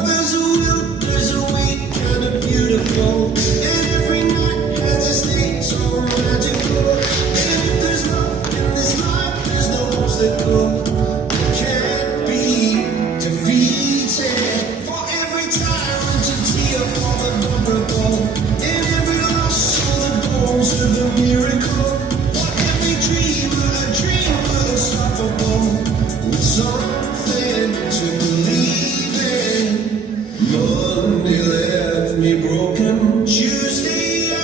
Well, there's a will, there's a way, kind of beautiful. And every night has its day, so magical. And if there's love in this life, there's no obstacle that can't be defeated. For every tyrant to tear for the vulnerable, in every loss for the bones of a miracle. For every dreamer, a dreamer unstoppable, with something to believe in. Monday left me broken. Tuesday I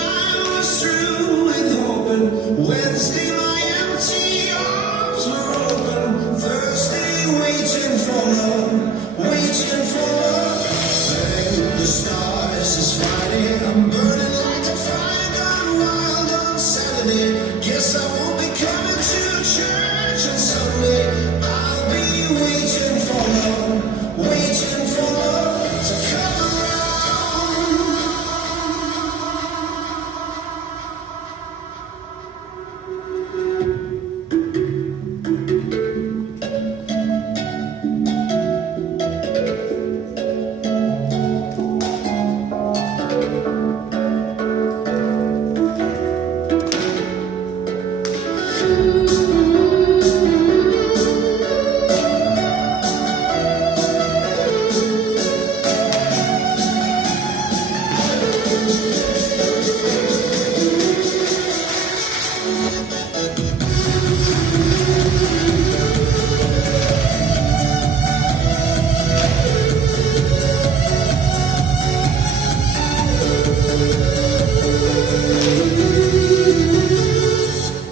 was through with hoping. Wednesday my empty arms were open. Thursday waiting for love, waiting for love. Thank the stars it's Friday. I'm burning like a fire gone wild on Saturday. Guess I won't be coming to church on Sunday. I'll be waiting for love, waiting for love to come around.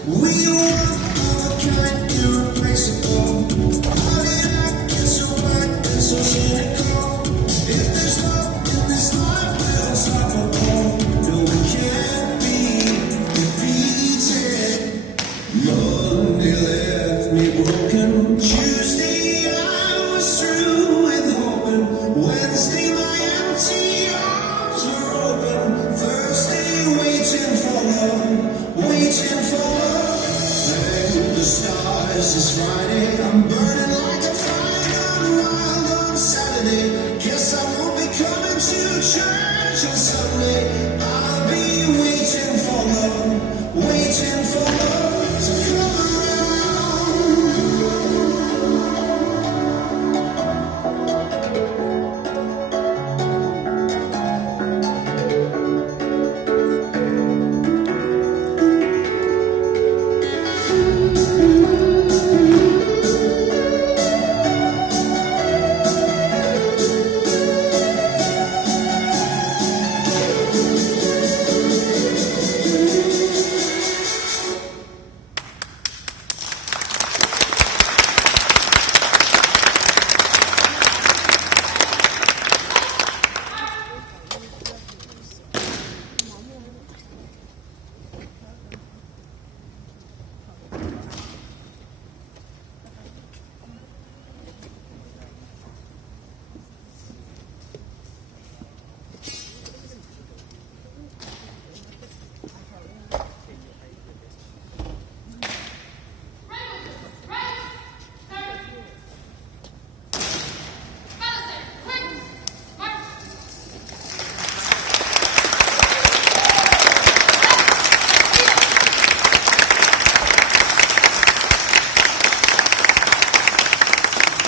We were all a kind irreplaceable. How did I get so black and so cynical? If there's love in this life, we're unstoppable. No, we can't be defeated. Monday left me broken. Tuesday I was through with hoping. Wednesday my empty arms were open. Thursday waiting for love, waiting for love. Thank the stars it's Friday. I'm burning like a fire gone wild on Saturday. Guess I won't be coming to church on Sunday.